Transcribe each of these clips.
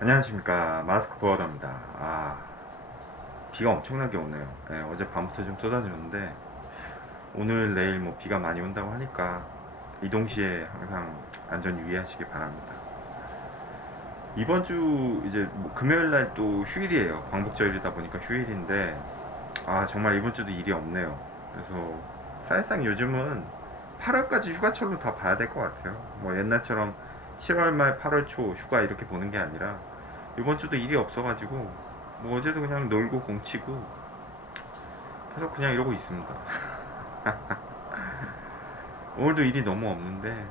안녕하십니까, 마스크 버거입니다. 비가 엄청나게 오네요. 네, 어제 밤부터 좀 쏟아지는데 오늘 내일 뭐 비가 많이 온다고 하니까 이동 시에 항상 안전 유의하시기 바랍니다. 이번 주 이제 뭐 금요일 날 또 휴일이에요. 광복절이다 보니까 휴일인데 정말 이번 주도 일이 없네요. 그래서 사실상 요즘은 8월까지 휴가철로 다 봐야 될 것 같아요. 뭐 옛날처럼 7월 말 8월 초 휴가 이렇게 보는 게 아니라 이번 주도 일이 없어가지고 뭐 어제도 그냥 놀고 공치고 계속 그냥 이러고 있습니다. 오늘도 일이 너무 없는데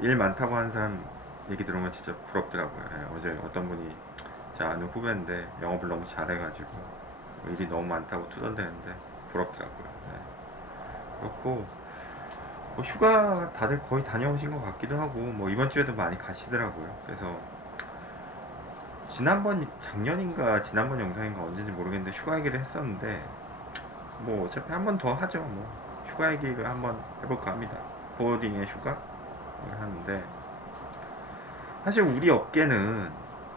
일 많다고 하는 사람 얘기 들으면 진짜 부럽더라고요. 어제 어떤 분이 제 아는 후배인데 영업을 너무 잘해가지고 일이 너무 많다고 투덜대는데 부럽더라고요. 그렇고 뭐 휴가 다들 거의 다녀오신 것 같기도 하고 뭐 이번 주에도 많이 가시더라고요. 그래서 작년인가 지난번 영상인가 언제인지 모르겠는데 휴가 얘기를 했었는데 뭐 어차피 한 번 더 하죠. 뭐 휴가 얘기를 한번 해볼까 합니다. 보어딩의 휴가 하는데 사실 우리 업계는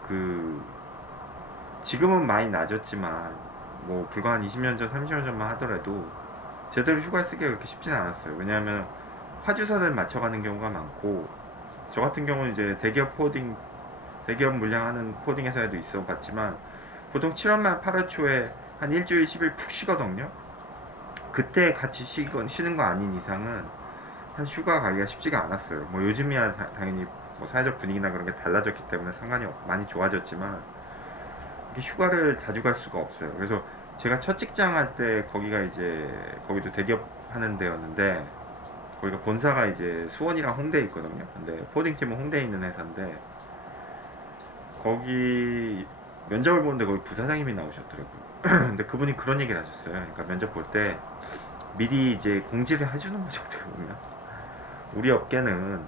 그 지금은 많이 낮았지만 뭐 불과 한 20년 전 30년 전만 하더라도 제대로 휴가 쓰기가 그렇게 쉽진 않았어요. 왜냐하면 화주사들 맞춰가는 경우가 많고 저 같은 경우는 이제 대기업 물량하는 코딩 회사에도 있어 봤지만 보통 7월 말 8월 초에 한 일주일 10일 푹 쉬거든요. 그때 같이 쉬는 거 아닌 이상은 한 휴가 가기가 쉽지가 않았어요. 뭐 요즘이야 당연히 뭐 사회적 분위기나 그런 게 달라졌기 때문에 상관이 많이 좋아졌지만 이게 휴가를 자주 갈 수가 없어요. 그래서 제가 첫 직장 할 때 거기가 이제 거기도 대기업 하는 데였는데 거기가 본사가 이제 수원이랑 홍대에 있거든요. 근데 코딩팀은 홍대에 있는 회사인데 거기 면접을 보는데 거기 부사장님이 나오셨더라고요. 근데 그분이 그런 얘기를 하셨어요. 그러니까 면접 볼 때 미리 이제 공지를 해주는 거죠. 어떻게 보면 우리 업계는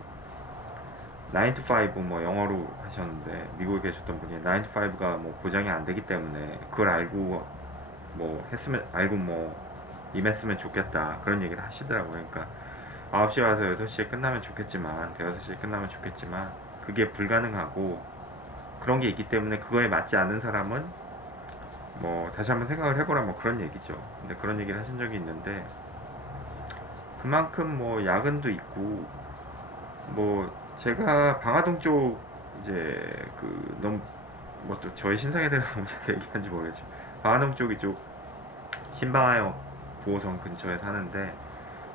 9 to 5 뭐 영어로 하셨는데 미국에 계셨던 분이 9 to 5가 뭐 보장이 안 되기 때문에 그걸 알고 뭐 했으면 알고 뭐 임했으면 좋겠다 그런 얘기를 하시더라고요. 그러니까 9시에 와서 6시에 끝나면 좋겠지만 대여섯 시에 끝나면 좋겠지만 그게 불가능하고 그런 게 있기 때문에 그거에 맞지 않는 사람은 뭐 다시 한번 생각을 해보라 뭐 그런 얘기죠. 근데 그런 얘기를 하신 적이 있는데 그만큼 뭐 야근도 있고 뭐 제가 방화동 쪽 이제 그 너무 뭐 또 저희 신상에 대해서 너무 자세히 얘기하는지 모르겠지만 방화동 쪽 이쪽 신방화역 9호선 근처에 사는데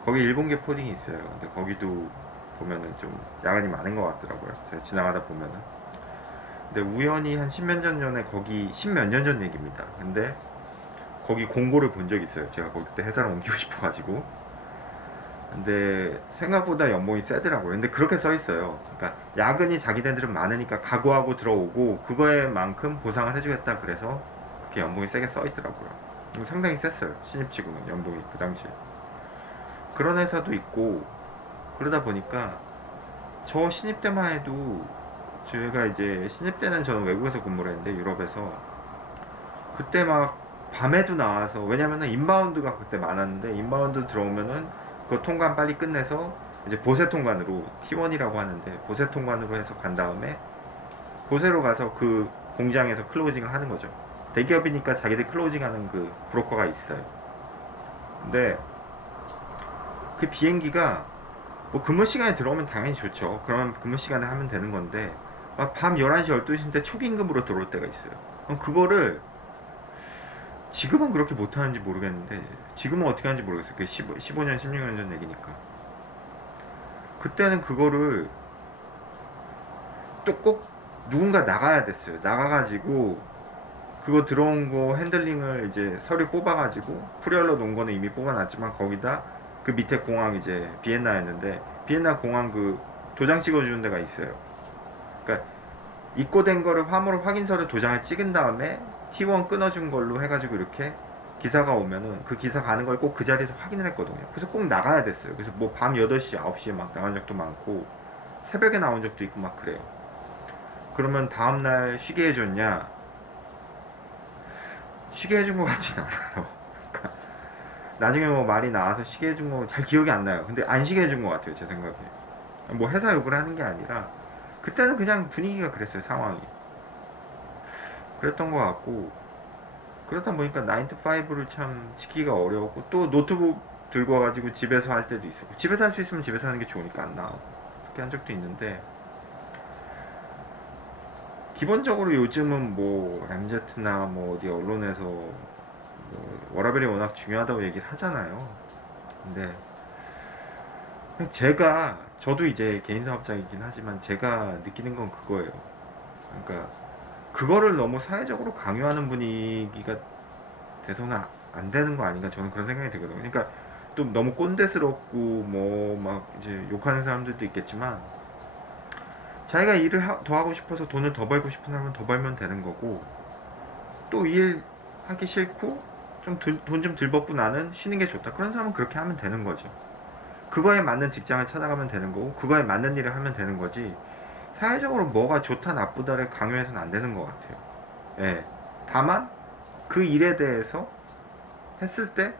거기 일본계 포딩이 있어요. 근데 거기도 보면은 좀 야간이 많은 것 같더라고요. 제가 지나가다 보면은. 근데 우연히 한 십몇 년 전에 거기 십몇 년 전 얘기입니다. 근데 거기 공고를 본 적이 있어요. 제가 거기 그때 회사를 옮기고 싶어가지고. 근데 생각보다 연봉이 세더라고요. 근데 그렇게 써 있어요. 그러니까 야근이 자기네들은 많으니까 각오하고 들어오고 그거에 만큼 보상을 해주겠다. 그래서 그렇게 연봉이 세게 써 있더라고요. 상당히 셌어요. 신입치고는 연봉이 그 당시에. 그런 회사도 있고 그러다 보니까 저 신입 때만 해도 제가 이제 신입 때는 저는 외국에서 근무를 했는데 유럽에서 그때 막 밤에도 나와서 왜냐면은 인바운드가 그때 많았는데 인바운드 들어오면은 그 통관 빨리 끝내서 이제 보세 통관으로 T1이라고 하는데 보세 통관으로 해서 간 다음에 보세로 가서 그 공장에서 클로징을 하는 거죠. 대기업이니까 자기들 클로징하는 그 브로커가 있어요. 근데 그 비행기가 뭐 근무 시간에 들어오면 당연히 좋죠. 그러면 근무 시간에 하면 되는 건데 막 밤 11시 12시인데 초기임금으로 들어올 때가 있어요. 그럼 그거를 지금은 그렇게 못하는지 모르겠는데 지금은 어떻게 하는지 모르겠어요. 그게 15년 16년 전 얘기니까 그때는 그거를 또 꼭 누군가 나가야 됐어요. 나가가지고 그거 들어온 거 핸들링을 이제 서류 뽑아가지고 쿠리얼로 놓은 거는 이미 뽑아놨지만 거기다 그 밑에 공항 이제 비엔나였는데 비엔나 공항 그 도장 찍어주는 데가 있어요. 그러니까 입고된 거를 화물 확인서를 도장을 찍은 다음에 T1 끊어준 걸로 해가지고 이렇게 기사가 오면은 그 기사 가는 걸 꼭 그 자리에서 확인을 했거든요. 그래서 꼭 나가야 됐어요. 그래서 뭐 밤 8시, 9시에 막 나간 적도 많고 새벽에 나온 적도 있고 막 그래요. 그러면 다음날 쉬게 해줬냐? 쉬게 해준 것 같진 않아요. 그러니까 나중에 뭐 말이 나와서 쉬게 해준 거 잘 기억이 안 나요. 근데 안 쉬게 해준 것 같아요. 제 생각에. 뭐 회사 욕을 하는 게 아니라 그때는 그냥 분위기가 그랬어요. 상황이 그랬던 것 같고, 그렇다 보니까 9 to 5를 참 지키기가 어려웠고, 또 노트북 들고 와가지고 집에서 할 때도 있었고, 집에서 할 수 있으면 집에서 하는 게 좋으니까 안 나오고 그렇게 한 적도 있는데, 기본적으로 요즘은 뭐 MZ나 뭐 어디 언론에서 뭐 워라밸이 워낙 중요하다고 얘기를 하잖아요. 근데 저도 이제 개인 사업자이긴 하지만 제가 느끼는 건 그거예요. 그러니까 그거를 너무 사회적으로 강요하는 분위기가 돼서는 안 되는 거 아닌가, 저는 그런 생각이 들거든요. 그러니까 또 너무 꼰대스럽고 뭐 막 이제 욕하는 사람들도 있겠지만, 자기가 일을 더 하고 싶어서 돈을 더 벌고 싶은 사람은 더 벌면 되는 거고, 또 일 하기 싫고 좀 돈 좀 덜 벌고 나는 쉬는 게 좋다, 그런 사람은 그렇게 하면 되는 거죠. 그거에 맞는 직장을 찾아가면 되는 거고, 그거에 맞는 일을 하면 되는 거지, 사회적으로 뭐가 좋다 나쁘다를 강요해서는 안 되는 것 같아요. 예. 다만 그 일에 대해서 했을 때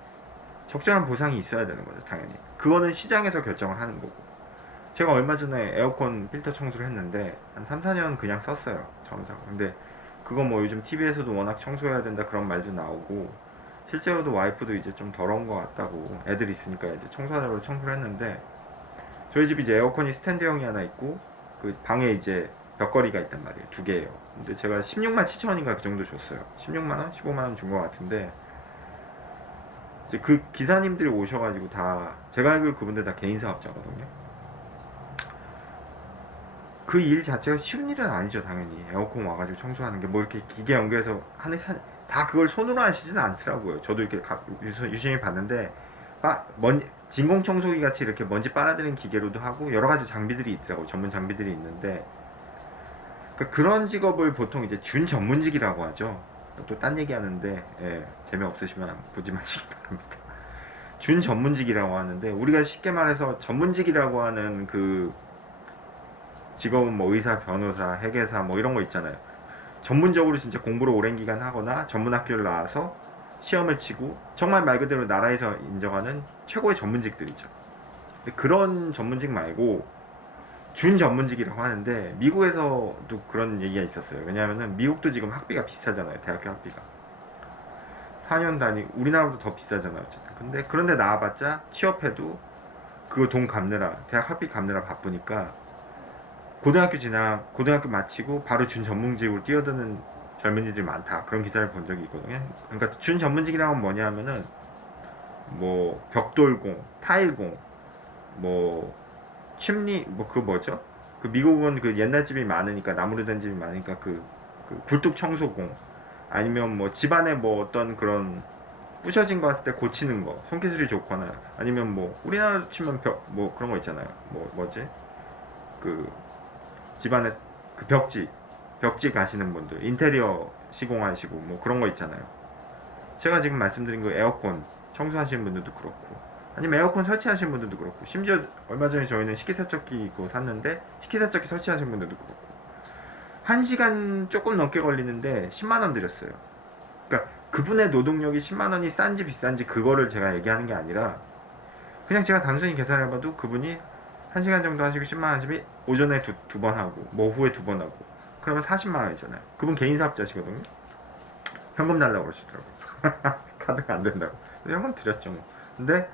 적절한 보상이 있어야 되는 거죠, 당연히. 그거는 시장에서 결정을 하는 거고. 제가 얼마 전에 에어컨 필터 청소를 했는데 한 3, 4년 그냥 썼어요, 정상. 근데 그거 뭐 요즘 TV에서도 워낙 청소해야 된다 그런 말도 나오고, 실제로도 와이프도 이제 좀 더러운 것 같다고, 애들 있으니까 이제 청소하자고 청소를 했는데, 저희 집 이제 에어컨이 스탠드형이 하나 있고 그 방에 이제 벽걸이가 있단 말이에요. 두 개예요. 근데 제가 16만 7천 원인가 그 정도 줬어요. 16만 원, 15만 원 준 것 같은데, 이제 그 기사님들이 오셔가지고, 다 제가 알기로 그분들 다 개인 사업자거든요. 그 일 자체가 쉬운 일은 아니죠, 당연히. 에어컨 와가지고 청소하는 게 뭐 이렇게 기계 연결해서 하는, 다 그걸 손으로 하시지는 않더라고요. 저도 이렇게 유심히 봤는데, 진공 청소기 같이 이렇게 먼지 빨아들이는 기계로도 하고 여러 가지 장비들이 있더라고요. 전문 장비들이 있는데, 그러니까 그런 직업을 보통 이제 준 전문직이라고 하죠. 또 딴 얘기 하는데, 예, 재미없으시면 보지 마시기 바랍니다. 준 전문직이라고 하는데, 우리가 쉽게 말해서 전문직이라고 하는 그 직업은 뭐 의사, 변호사, 회계사 뭐 이런 거 있잖아요. 전문적으로 진짜 공부를 오랜 기간 하거나 전문 학교를 나와서 시험을 치고 정말 말 그대로 나라에서 인정하는 최고의 전문직들이죠. 근데 그런 전문직 말고 준 전문직이라고 하는데, 미국에서도 그런 얘기가 있었어요. 왜냐하면 미국도 지금 학비가 비싸잖아요. 대학교 학비가 4년 단위, 우리나라보다 더 비싸잖아요. 어쨌든. 근데 그런데 나와봤자 취업해도 그거 돈 갚느라, 대학 학비 갚느라 바쁘니까, 고등학교 마치고 바로 준 전문직으로 뛰어드는 젊은이들이 많다, 그런 기사를 본 적이 있거든요. 그러니까 준 전문직이라는 건 뭐냐면은 뭐 벽돌공, 타일공, 뭐 침리, 뭐 그 뭐죠? 그 미국은 그 옛날 집이 많으니까, 나무로 된 집이 많으니까 그 굴뚝 청소공, 아니면 뭐 집안에 뭐 어떤 그런 부셔진 거 왔을 때 고치는 거, 손기술이 좋거나, 아니면 뭐 우리나라 치면 뭐 그런 거 있잖아요. 뭐 뭐지? 그 집안에 그 벽지 가시는 분들, 인테리어 시공하시고 뭐 그런 거 있잖아요. 제가 지금 말씀드린 그 에어컨 청소하시는 분들도 그렇고, 아니면 에어컨 설치하시는 분들도 그렇고, 심지어 얼마 전에 저희는 식기세척기 그거 샀는데 식기세척기 설치하시는 분들도 그렇고, 1시간 조금 넘게 걸리는데 10만 원 들였어요. 그러니까 그분의 노동력이 10만 원이 싼지 비싼지 그거를 제가 얘기하는 게 아니라, 그냥 제가 단순히 계산해봐도 그분이 1시간 정도 하시고 10만 원씩이 오전에 두 번 하고 뭐 오후에 두 번 하고, 그러면 40만 원이잖아요. 그분 개인 사업자시거든요. 현금 달라고 그러시더라고요. 카드가 안 된다고. 현금 드렸죠 뭐. 근데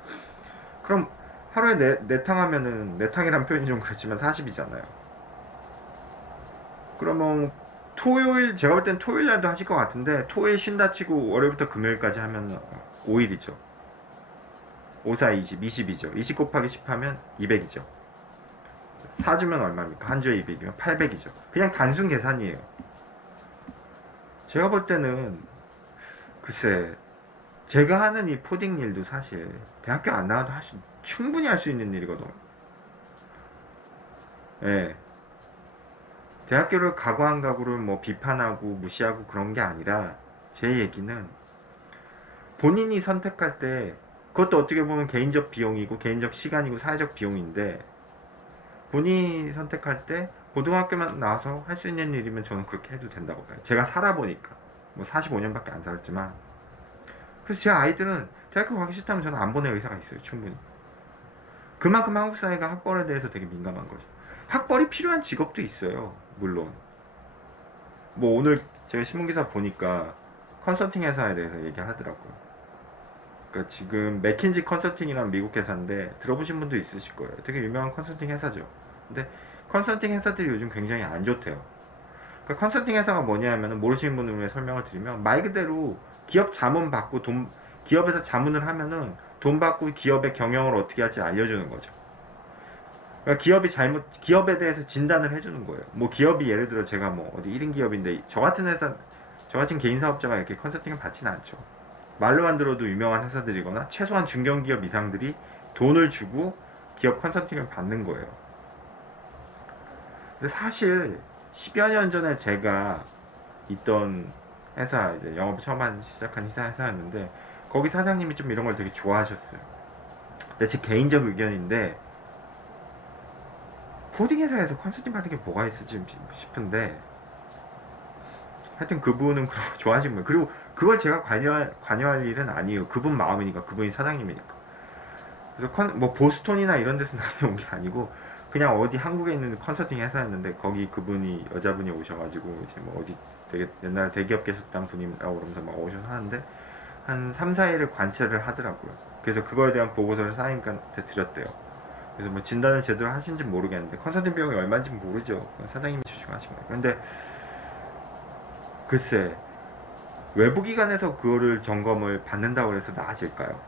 그럼 하루에 네탕 하면은, 네탕이란 표현이 좀 그렇지만 40이잖아요. 그러면 제가 볼 땐 토요일 날도 하실 것 같은데, 토요일 쉰다 치고 월요일부터 금요일까지 하면 5일이죠. 5, 4, 20, 20이죠. 20 곱하기 10 하면 200이죠. 4주면 얼마입니까? 한 주에 200이면 800이죠. 그냥 단순 계산이에요. 제가 볼 때는, 글쎄, 제가 하는 이 포딩 일도 사실 대학교 안 나와도 충분히 할 수 있는 일이거든. 예. 대학교를 가고 안 가고를 뭐 비판하고 무시하고 그런 게 아니라, 제 얘기는 본인이 선택할 때, 그것도 어떻게 보면 개인적 비용이고 개인적 시간이고 사회적 비용인데, 본인이 선택할 때 고등학교만 나와서 할 수 있는 일이면 저는 그렇게 해도 된다고 봐요. 제가 살아보니까 뭐 45년밖에 안 살았지만. 그래서 제 아이들은 대학교 가기 싫다면 저는 안 보낼 의사가 있어요, 충분히. 그만큼 한국 사회가 학벌에 대해서 되게 민감한 거죠. 학벌이 필요한 직업도 있어요. 물론 뭐 오늘 제가 신문기사 보니까 컨설팅 회사에 대해서 얘기하더라고요. 그러니까 지금 맥킨지 컨설팅이라는 미국 회사인데 들어보신 분도 있으실 거예요. 되게 유명한 컨설팅 회사죠. 근데 컨설팅 회사들이 요즘 굉장히 안 좋대요. 그러니까 컨설팅 회사가 뭐냐면은 모르시는 분을 위해 설명을 드리면 말 그대로 기업 자문 받고 기업에서 자문을 하면은 돈 받고 기업의 경영을 어떻게 할지 알려주는 거죠. 그러니까 기업에 대해서 진단을 해주는 거예요. 뭐 기업이 예를 들어 제가 뭐 어디 1인 기업인데 저 같은 개인 사업자가 이렇게 컨설팅을 받지는 않죠. 말로만 들어도 유명한 회사들이거나 최소한 중견기업 이상들이 돈을 주고 기업 컨설팅을 받는 거예요. 근데 사실 10여 년 전에 제가 있던 회사, 이제 영업 처음 시작한 회사였는데 거기 사장님이 좀 이런 걸 되게 좋아하셨어요. 근데 제 개인적 의견인데 코딩 회사에서 컨설팅 받는 게 뭐가 있을지 싶은데 하여튼 그분은 그런 거 좋아하시는 거예요. 그리고 그걸 제가 관여할 일은 아니에요. 그분 마음이니까, 그분이 사장님이니까. 그래서 뭐 보스턴이나 이런 데서 나이 온 게 아니고 그냥 어디 한국에 있는 컨설팅 회사였는데 거기 그분이 여자분이 오셔가지고 이제 뭐 어디 되게 옛날 대기업 계셨던 분이라고 그러면서 막 오셔서 하는데 한 3, 4일을 관찰을 하더라고요. 그래서 그거에 대한 보고서를 사장님한테 드렸대요. 그래서 뭐 진단을 제대로 하신지 모르겠는데 컨설팅 비용이 얼마인지 모르죠. 사장님이 주시하신 거예요. 근데 글쎄 외부 기관에서 그거를 점검을 받는다고 해서 나아질까요?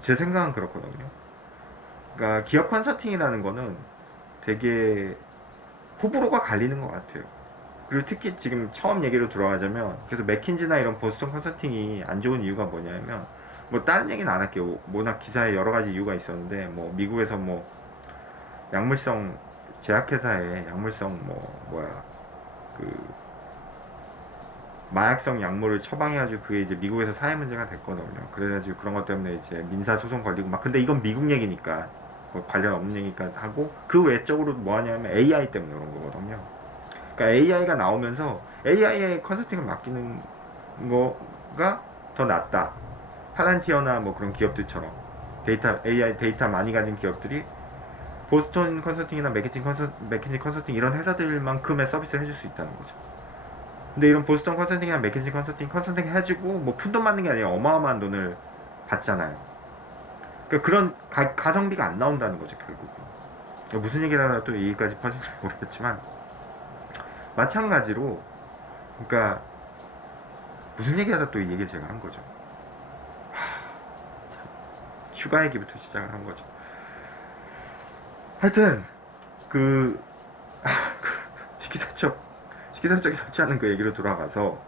제 생각은 그렇거든요. 그러니까 기업 컨설팅이라는 거는 되게 호불호가 갈리는 것 같아요. 그리고 특히 지금 처음 얘기로 돌아가자면 그래서 맥킨지나 이런 보스턴 컨설팅이 안 좋은 이유가 뭐냐면 뭐 다른 얘기는 안 할게요. 워낙 기사에 여러 가지 이유가 있었는데 뭐 미국에서 뭐 약물성 제약회사에 약물성 그 마약성 약물을 처방해가지고 그게 이제 미국에서 사회 문제가 됐거든요. 그래가지고 그런 것 때문에 이제 민사 소송 걸리고 막 근데 이건 미국 얘기니까 뭐 관련 없는 얘기니까 하고 그 외적으로 뭐 하냐면 AI 때문에 그런 거거든요. 그러니까 AI가 나오면서 AI에 컨설팅을 맡기는 거가 더 낫다. 팔란티어나 뭐 그런 기업들처럼 AI 데이터 많이 가진 기업들이 보스턴 컨설팅이나 맥킨지 컨설팅 이런 회사들만큼의 서비스를 해줄 수 있다는 거죠. 근데 이런 보스턴 컨설팅이나 맥킨지 컨설팅 해주고 뭐 푼돈 받는 게 아니라 어마어마한 돈을 받잖아요. 그러니까 그런 가성비가 안 나온다는 거죠 결국은. 무슨 얘기를 하다 또 여기까지 퍼질지 모르겠지만 마찬가지로 그러니까 무슨 얘기하다 또 이 얘기를 제가 한 거죠. 휴가 얘기부터 시작을 한 거죠. 하여튼 그 식기세척이 좋지 않은 그 얘기로 돌아가서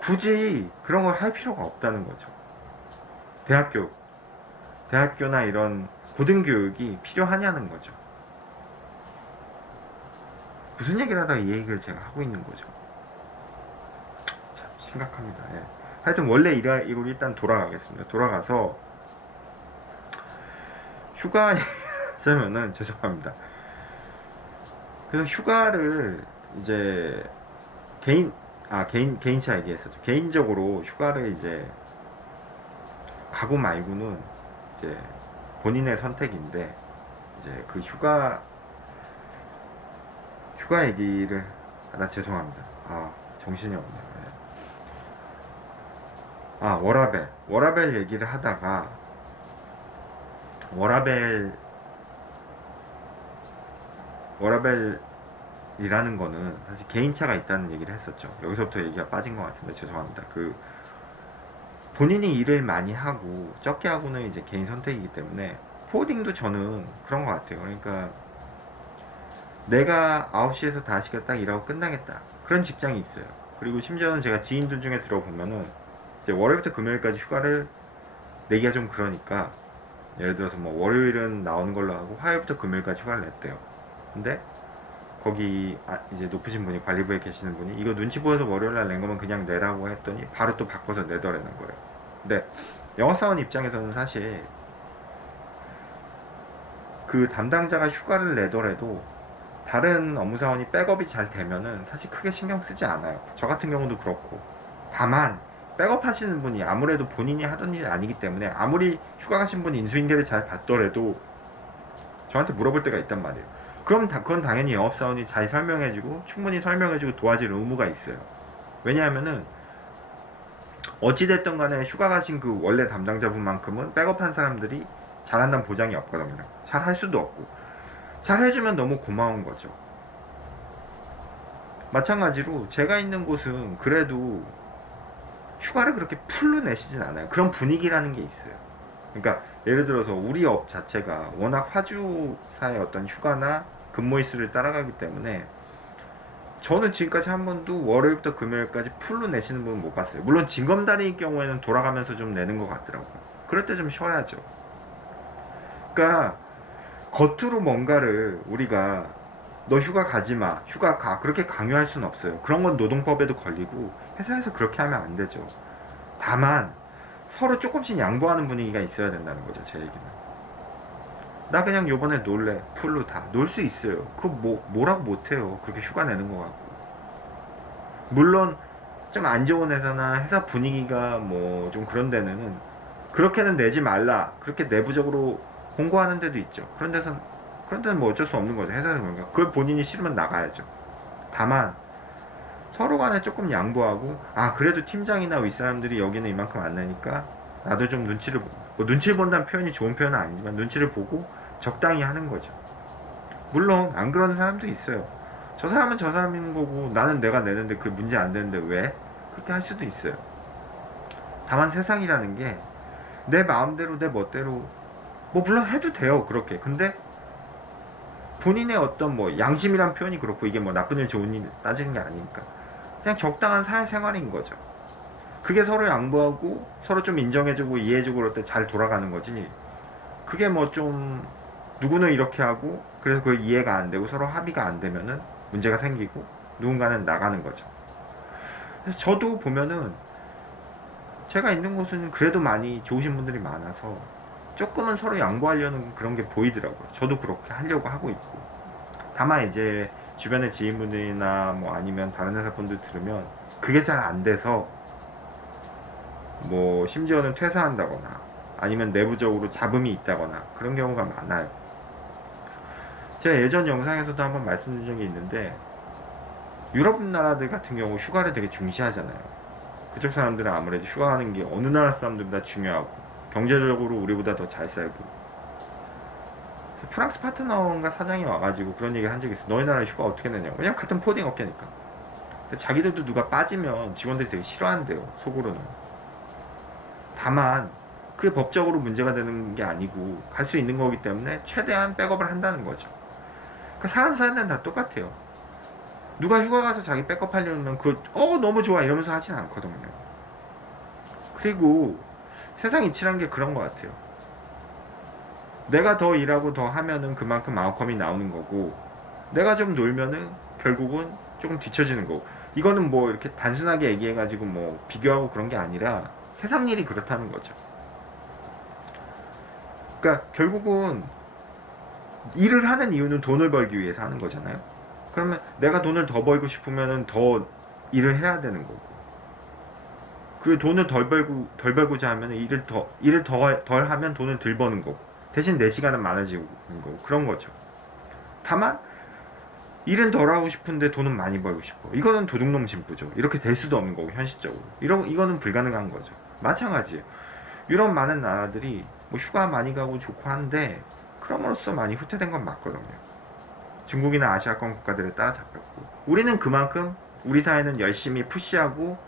굳이 그런 걸 할 필요가 없다는 거죠. 대학교나 이런 고등교육이 필요하냐는 거죠. 무슨 얘기를 하다가 이 얘기를 제가 하고 있는 거죠. 참 심각합니다. 예. 하여튼 원래 이걸 일단 돌아가겠습니다. 돌아가서 휴가 하자면은 죄송합니다. 그래서 휴가를 이제 개인차 얘기했었죠. 개인적으로 휴가를 이제 가고 말고는 이제 본인의 선택인데 이제 그 휴가 얘기를 나 죄송합니다. 정신이 없네요. 워라벨 얘기를 하다가 워라벨이라는 거는 사실 개인차가 있다는 얘기를 했었죠. 여기서부터 얘기가 빠진 것 같은데 죄송합니다. 그 본인이 일을 많이 하고 적게 하고는 이제 개인 선택이기 때문에 코딩도 저는 그런 것 같아요. 그러니까 내가 9시에서 5시까지 딱 일하고 끝나겠다. 그런 직장이 있어요. 그리고 심지어는 제가 지인들 중에 들어보면은 이제 월요일부터 금요일까지 휴가를 내기가 좀 그러니까 예를 들어서 뭐 월요일은 나오는 걸로 하고 화요일부터 금요일까지 휴가를 냈대요. 근데 거기 이제 높으신 분이 관리부에 계시는 분이 이거 눈치 보여서 월요일날 낸 거면 그냥 내라고 했더니 바로 또 바꿔서 내더라는 거예요. 근데 영업사원 입장에서는 사실 그 담당자가 휴가를 내더라도 다른 업무사원이 백업이 잘 되면은 사실 크게 신경 쓰지 않아요. 저 같은 경우도 그렇고. 다만 백업 하시는 분이 아무래도 본인이 하던 일이 아니기 때문에 아무리 휴가 가신 분이 인수인계를 잘 받더라도 저한테 물어볼 때가 있단 말이에요. 그럼 그건 당연히 영업사원이 잘 설명해주고 충분히 설명해주고 도와줄 의무가 있어요. 왜냐하면은 어찌됐든 간에 휴가 가신 그 원래 담당자분만큼은 백업한 사람들이 잘한다는 보장이 없거든요. 잘 할 수도 없고. 잘 해주면 너무 고마운 거죠. 마찬가지로 제가 있는 곳은 그래도 휴가를 그렇게 풀로 내시진 않아요. 그런 분위기라는 게 있어요. 그러니까 예를 들어서 우리 업 자체가 워낙 화주사의 어떤 휴가나 근무 일수를 따라가기 때문에 저는 지금까지 한 번도 월요일부터 금요일까지 풀로 내시는 분은 못 봤어요. 물론 징검다리일 경우에는 돌아가면서 좀 내는 것 같더라고요. 그럴 때 좀 쉬어야죠. 그러니까 겉으로 뭔가를 우리가 너 휴가 가지마, 휴가 가, 그렇게 강요할 수는 없어요. 그런 건 노동법에도 걸리고 회사에서 그렇게 하면 안 되죠. 다만 서로 조금씩 양보하는 분위기가 있어야 된다는 거죠. 제 얘기는. 나 그냥 요번에 놀래. 풀로 다 놀 수 있어요. 그거 뭐라고 못해요. 그렇게 휴가 내는 거 같고. 물론 좀 안 좋은 회사나 회사 분위기가 뭐 좀 그런 데는 그렇게는 내지 말라, 그렇게 내부적으로 공고하는 데도 있죠. 그런 데는 뭐 어쩔 수 없는 거죠. 회사에서 그런가. 그걸 본인이 싫으면 나가야죠. 다만 서로 간에 조금 양보하고, 아 그래도 팀장이나 윗사람들이 여기는 이만큼 안 내니까 나도 좀 눈치를 보고, 뭐 눈치를 본다는 표현이 좋은 표현은 아니지만 눈치를 보고 적당히 하는 거죠. 물론 안 그러는 사람도 있어요. 저 사람은 저 사람인 거고 나는 내가 내는데 그게 문제 안 되는데 왜? 그렇게 할 수도 있어요. 다만 세상이라는 게 내 마음대로 내 멋대로 뭐 물론 해도 돼요. 그렇게. 근데 본인의 어떤 뭐 양심이란 표현이 그렇고, 이게 뭐 나쁜 일 좋은 일 따지는 게 아니니까 그냥 적당한 사회생활인 거죠. 그게 서로 양보하고 서로 좀 인정해주고 이해해주고 그럴 때 잘 돌아가는 거지. 그게 뭐 좀 누구는 이렇게 하고 그래서 그게 이해가 안 되고 서로 합의가 안 되면은 문제가 생기고 누군가는 나가는 거죠. 그래서 저도 보면은 제가 있는 곳은 그래도 많이 좋으신 분들이 많아서 조금은 서로 양보하려는 그런 게 보이더라고요. 저도 그렇게 하려고 하고 있고. 다만 이제 주변의 지인분들이나 뭐 아니면 다른 회사 분들 들으면 그게 잘 안 돼서 뭐 심지어는 퇴사한다거나 아니면 내부적으로 잡음이 있다거나 그런 경우가 많아요. 제가 예전 영상에서도 한번 말씀드린 적이 있는데, 유럽 나라들 같은 경우 휴가를 되게 중시하잖아요. 그쪽 사람들은 아무래도 휴가하는 게 어느 나라 사람들보다 중요하고 경제적으로 우리보다 더 잘 살고. 프랑스 파트너인가 사장이 와가지고 그런 얘기를 한 적이 있어. 너희 나라 휴가 어떻게 내냐고. 왜냐면 같은 포딩 업계니까. 자기들도 누가 빠지면 직원들이 되게 싫어한대요, 속으로는. 다만 그게 법적으로 문제가 되는 게 아니고 갈 수 있는 거기 때문에 최대한 백업을 한다는 거죠. 그러니까 사람 사는 데는 다 똑같아요. 누가 휴가 가서 자기 백업 하려면 너무 좋아 이러면서 하진 않거든요. 그리고 세상 이치란 게 그런 것 같아요. 내가 더 일하고 더 하면은 그만큼 아웃컴이 나오는 거고, 내가 좀 놀면은 결국은 조금 뒤처지는 거고. 이거는 뭐 이렇게 단순하게 얘기해가지고 뭐 비교하고 그런 게 아니라 세상 일이 그렇다는 거죠. 그러니까 결국은 일을 하는 이유는 돈을 벌기 위해서 하는 거잖아요. 그러면 내가 돈을 더 벌고 싶으면은 더 일을 해야 되는 거고, 그리고 돈을 덜 벌고자 하면 일을 덜 하면 돈을 덜 버는 거고, 대신 내 시간은 많아지는 거고, 그런 거죠. 다만 일은 덜 하고 싶은데 돈은 많이 벌고 싶어. 이거는 도둑놈 심부죠. 이렇게 될 수도 없는 거고, 현실적으로. 이거는 불가능한 거죠. 마찬가지예요. 유럽 많은 나라들이 뭐 휴가 많이 가고 좋고 한데, 그럼으로써 많이 후퇴된 건 맞거든요. 중국이나 아시아권 국가들에 따라잡혔고, 우리는 그만큼 우리 사회는 열심히 푸시하고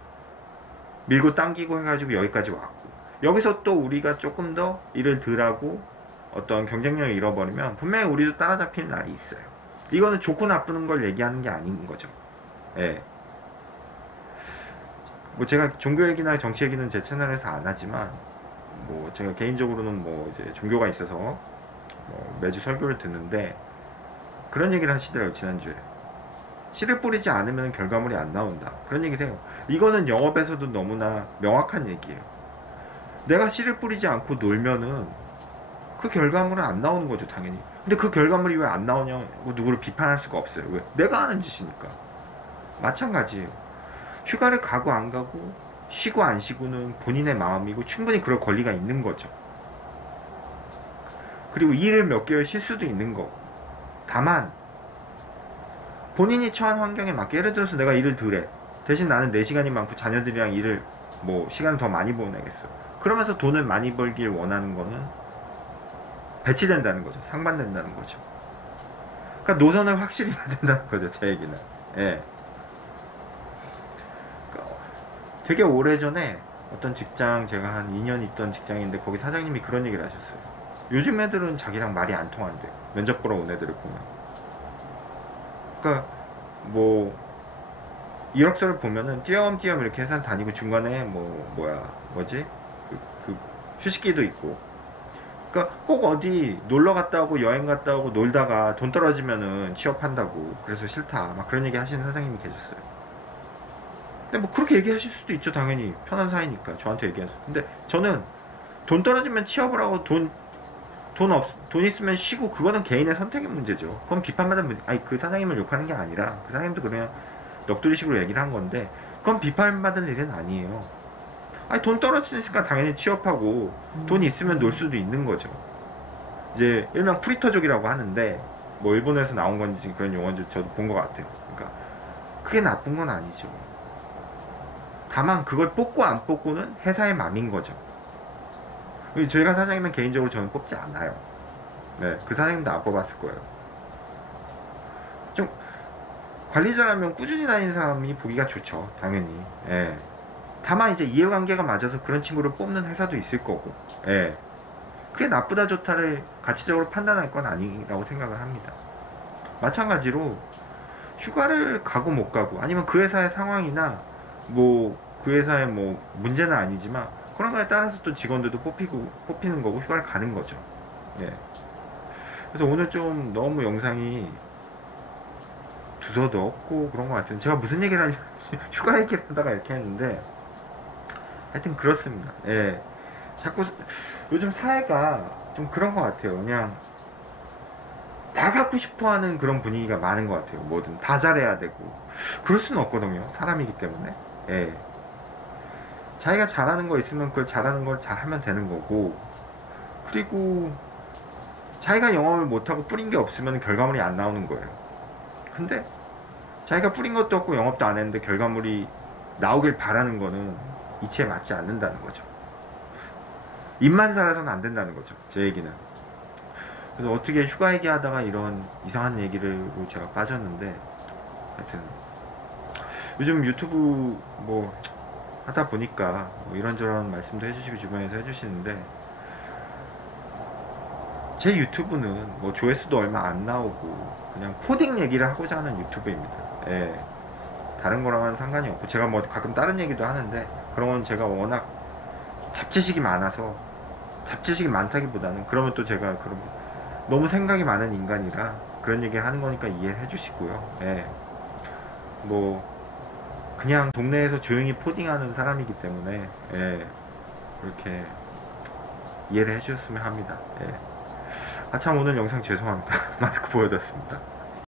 밀고 당기고 해가지고 여기까지 왔고, 여기서 또 우리가 조금 더 일을 덜하고 어떤 경쟁력을 잃어버리면 분명히 우리도 따라잡히는 날이 있어요. 이거는 좋고 나쁘는 걸 얘기하는 게 아닌 거죠. 예. 뭐 제가 종교 얘기나 정치 얘기는 제 채널에서 안 하지만, 뭐 제가 개인적으로는 뭐 이제 종교가 있어서 뭐 매주 설교를 듣는데 그런 얘기를 하시더라고요. 지난주에 씨를 뿌리지 않으면 결과물이 안 나온다, 그런 얘기를 해요. 이거는 영업에서도 너무나 명확한 얘기예요. 내가 씨를 뿌리지 않고 놀면은 그 결과물은 안 나오는 거죠, 당연히. 근데 그 결과물이 왜 안 나오냐고 누구를 비판할 수가 없어요. 왜? 내가 하는 짓이니까. 마찬가지예요. 휴가를 가고 안 가고 쉬고 안 쉬고는 본인의 마음이고 충분히 그럴 권리가 있는 거죠. 그리고 일을 몇 개월 쉴 수도 있는 거고. 다만 본인이 처한 환경에 맞게, 예를 들어서 내가 일을 덜해, 대신 나는 내 시간이 많고 자녀들이랑 일을 뭐 시간을 더 많이 보내겠어. 그러면서 돈을 많이 벌길 원하는 거는 배치된다는 거죠. 상반된다는 거죠. 그러니까 노선을 확실히 해야 된다는 거죠. 제 얘기는. 예. 그러니까 되게 오래전에 어떤 직장, 제가 한 2년 있던 직장인데 거기 사장님이 그런 얘기를 하셨어요. 요즘 애들은 자기랑 말이 안 통한대요. 면접 보러 온 애들을 보면. 그러니까 뭐 이력서를 보면은 띄엄띄엄 이렇게 회사 다니고 중간에 뭐지? 그 휴식기도 있고. 그러니까 꼭 어디 놀러 갔다 오고 여행 갔다 오고 놀다가 돈 떨어지면은 취업한다고, 그래서 싫다 막 그런 얘기 하시는 사장님이 계셨어요. 근데 뭐 그렇게 얘기하실 수도 있죠. 당연히 편한 사이니까 저한테 얘기하세요. 근데 저는 돈 떨어지면 취업을 하고 돈 있으면 쉬고, 그거는 개인의 선택의 문제죠. 그건 비판받은 문제. 아니, 그 사장님을 욕하는 게 아니라 그 사장님도 그냥 넋두리식으로 얘기를 한 건데, 그건 비판받을 일은 아니에요. 아니, 돈 떨어지니까 당연히 취업하고 돈이 있으면 놀 수도 있는 거죠. 이제 일명 프리터족이라고 하는데, 뭐 일본에서 나온 건지 그런 용어인지 저도 본 것 같아요. 그러니까 그게 나쁜 건 아니죠. 다만 그걸 뽑고 안 뽑고는 회사의 맘인 거죠. 저희가 사장님은 개인적으로 저는 뽑지 않아요. 네, 그 사장님도 안 뽑았을 거예요. 좀 관리자라면 꾸준히 다니는 사람이 보기가 좋죠, 당연히. 예. 다만 이제 이해관계가 맞아서 그런 친구를 뽑는 회사도 있을 거고, 예. 그게 나쁘다 좋다를 가치적으로 판단할 건 아니라고 생각을 합니다. 마찬가지로 휴가를 가고 못 가고, 아니면 그 회사의 상황이나 뭐 그 회사의 뭐 문제는 아니지만 그런 거에 따라서 또 직원들도 뽑히는 거고 휴가를 가는 거죠. 예. 그래서 오늘 좀 너무 영상이 두서도 없고 그런 것 같은, 제가 무슨 얘기를 하려고 휴가 얘기를 하다가 이렇게 했는데, 하여튼 그렇습니다. 예. 자꾸 요즘 사회가 좀 그런 것 같아요. 그냥 다 갖고 싶어 하는 그런 분위기가 많은 것 같아요. 뭐든 다 잘해야 되고. 그럴 수는 없거든요. 사람이기 때문에. 예. 자기가 잘하는 거 있으면 그걸 잘하는 걸 잘하면 되는 거고, 그리고 자기가 영업을 못하고 뿌린 게 없으면 결과물이 안 나오는 거예요. 근데 자기가 뿌린 것도 없고 영업도 안 했는데 결과물이 나오길 바라는 거는 이치에 맞지 않는다는 거죠. 입만 살아서는 안 된다는 거죠. 제 얘기는. 그래서 어떻게 휴가 얘기하다가 이런 이상한 얘기를 제가 빠졌는데, 하여튼 요즘 유튜브 뭐 하다 보니까 뭐 이런저런 말씀도 해주시고 주변에서 해주시는데, 제 유튜브는 뭐 조회수도 얼마 안 나오고 그냥 코딩 얘기를 하고자 하는 유튜브입니다. 예. 다른 거랑은 상관이 없고, 제가 뭐 가끔 다른 얘기도 하는데 그런 건 제가 워낙 잡지식이 많아서, 잡지식이 많다기보다는 그러면 또 제가 그런 너무 생각이 많은 인간이라 그런 얘기 하는 거니까 이해해 주시고요. 예. 뭐 그냥 동네에서 조용히 포딩하는 사람이기 때문에, 예. 그렇게 이해를 해 주셨으면 합니다. 예. 아, 참 오늘 영상 죄송합니다. 마스크 보여줬습니다.